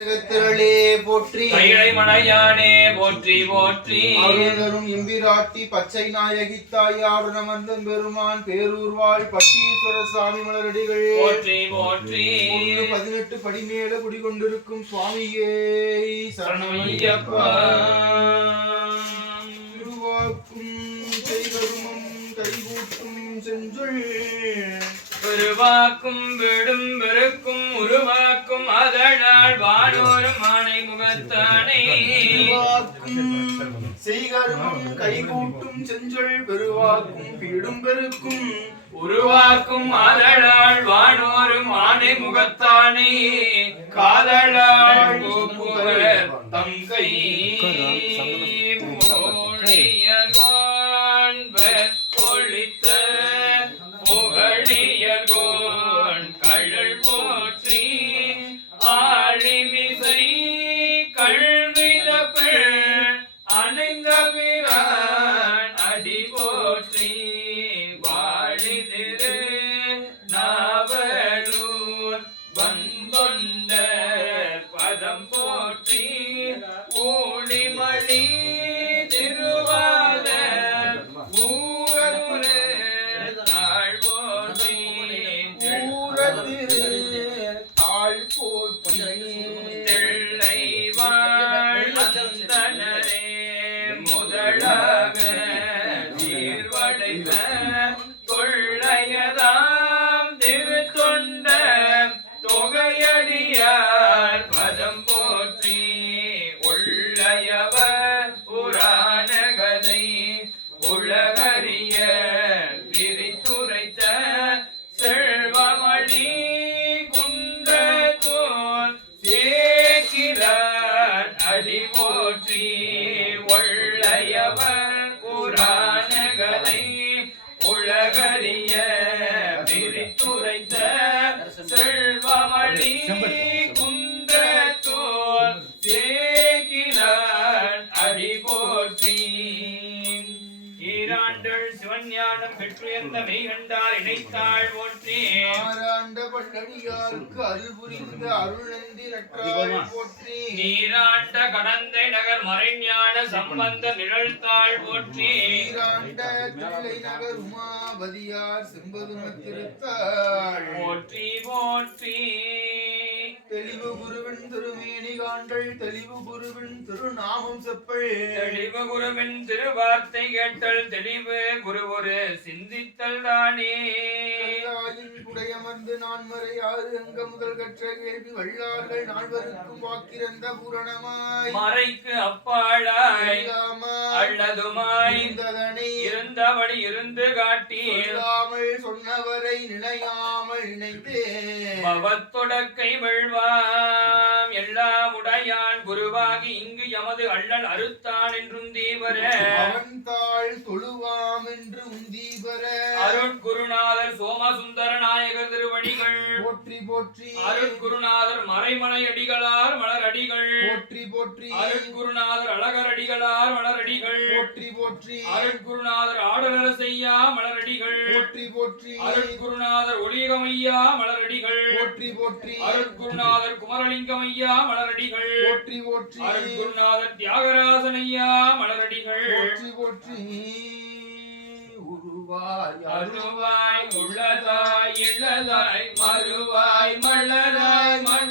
திரளே போற்றி. மலையானே போற்றி போற்றி. அருள்தரும் இம்பிராட்டி பச்சை நாயகி தாயார் அமர்ந்தும் பெருமான் பேரூர்வாள் பட்டீஸ்வர சாமி மலரடிகள். போற்றி போற்றி. பதினெட்டு படிமேல குடிகொண்டிருக்கும் சுவாமியே சரணமையப்பா திருவாக்கும் கைகூட்டும் செஞ்சொல். பெருவாக்கும் விடும் பெருக்கும் உருவாக்கும் அதனால் வானோரும் ஆணை முகத்தானே செய்கருமம் கைகூட்டும் செஞ்சொல் பெருவாக்கும் பீடும் பெருக்கும். உருவாக்கும் அதனால் வானோரும் ஆணை முகத்தானே காதலால் கூப்புவர் தம் கை. போற்றி Amen. குன்றத்தோர் சேக்கிரார் அடி போற்றி ஈராண்டல் சிவஞானம் பெற்றுயர்ந்த மெய்கண்டார் இணைத்தாள் போற்றி ஆராண்ட பட்டடியாருக்கு அருள் புரிந்த நற்றாள் போற்றி நீராண்ட கடந்தை நகர் மறைஞான சம்பந்த நிழல்தாள் போற்றி நீராண்ட தில்லை நகர் உமாபதியார் செம்பதும திருத்தாள். போற்றி போற்றி. திருமேனி காண்டல் தெளிவு குருவின் திருநாமம் செப்பள் தெளிவு குருவின் திருவார்த்தை கேட்டல் தெளிவு குரு ஒரு சிந்தித்தல் தானே. தாயின் குடையமர்ந்து நான் மறை ஆறு அங்க முதல் கற்ற கேள்வி வல்லார்கள் நால்வருக்கும் வாக்கிறந்த பூரணமாய். மறைக்கு அப்பாளாய் இல்லாமாய் அல்லதுமாய் இருந்ததனை இருந்தபடி இருந்து காட்டி சொல்லாமல் சொன்னவரை நினையாமல் நினைத்தேன். பவத்தொடக்கை வெள்வாம் எல்லாம் உடையான் குருவாகி இங்கு எமது அள்ளல் அறுத்தான் என்றும் தீவர. அவன் தாள் தொழுவாம் என்று உந்தீபர அருட்குருநாதர் சோமசுந்தர நாயகர் திருவடிகள். போற்றி போற்றி. அருட்குருநாதர் மறைமலை அடிகளார். மலரடிகள் போற்றி போற்றி. அருட்குருநாதர் அழகரடிகளார் மலரடிகள். போற்றி போற்றி. அருட்குருநாதர் ஆடலர செய்யா மலரடிகள். போற்றி போற்றி. அருட்குருநாதர் ஒளிகமையா மலரடிகள். போற்றி போற்றி. அருட்குருநாதர் குமரலிங்கமையா மலரடிகள். போற்றி போற்றி. அருட்குருநாதர் தியாகராசனையா மலரடிகள். போற்றி போற்றி. உருவாய் அருவாய் உள்ளதாய் இளதாய் மறுவாய் மலராய் ஒளிய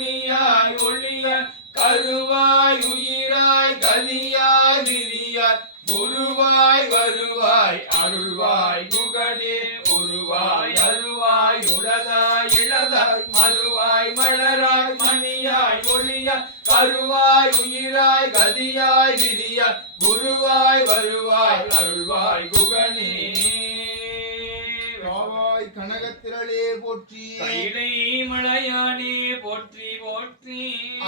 கருவாய் உயிராய் கதியாய் விரியாய் குருவாய் வருவாய் அருள்வாய் குகனே உருவாய் அருவாய் உளதாய் இளதாய் மறுவாய் மலராய் மணியாய் ஒளியாய் கருவாய் உயிராய் கதியாய் விரியாய் குருவாய் வருவாய் அருள்வாய் குகனே கனகத்திரளே போற்றி. போற்றி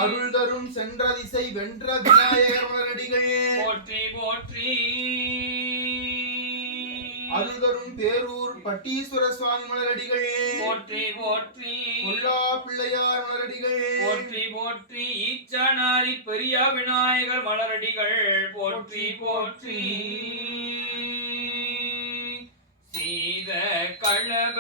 அருள் தரும் சென்ற திசை வென்ற விநாயகர் மலரடிகள். போற்றி போற்றி. அருள் தரும் பேரூர் பட்டீஸ்வர சுவாமி மலரடிகள். போற்றி போற்றி. கொல்லா பிள்ளையார் மலரடிகள். போற்றி போற்றி. ஈச்சானாரி பெரிய விநாயகர் மலரடிகள். போற்றி போற்றி. சீத களப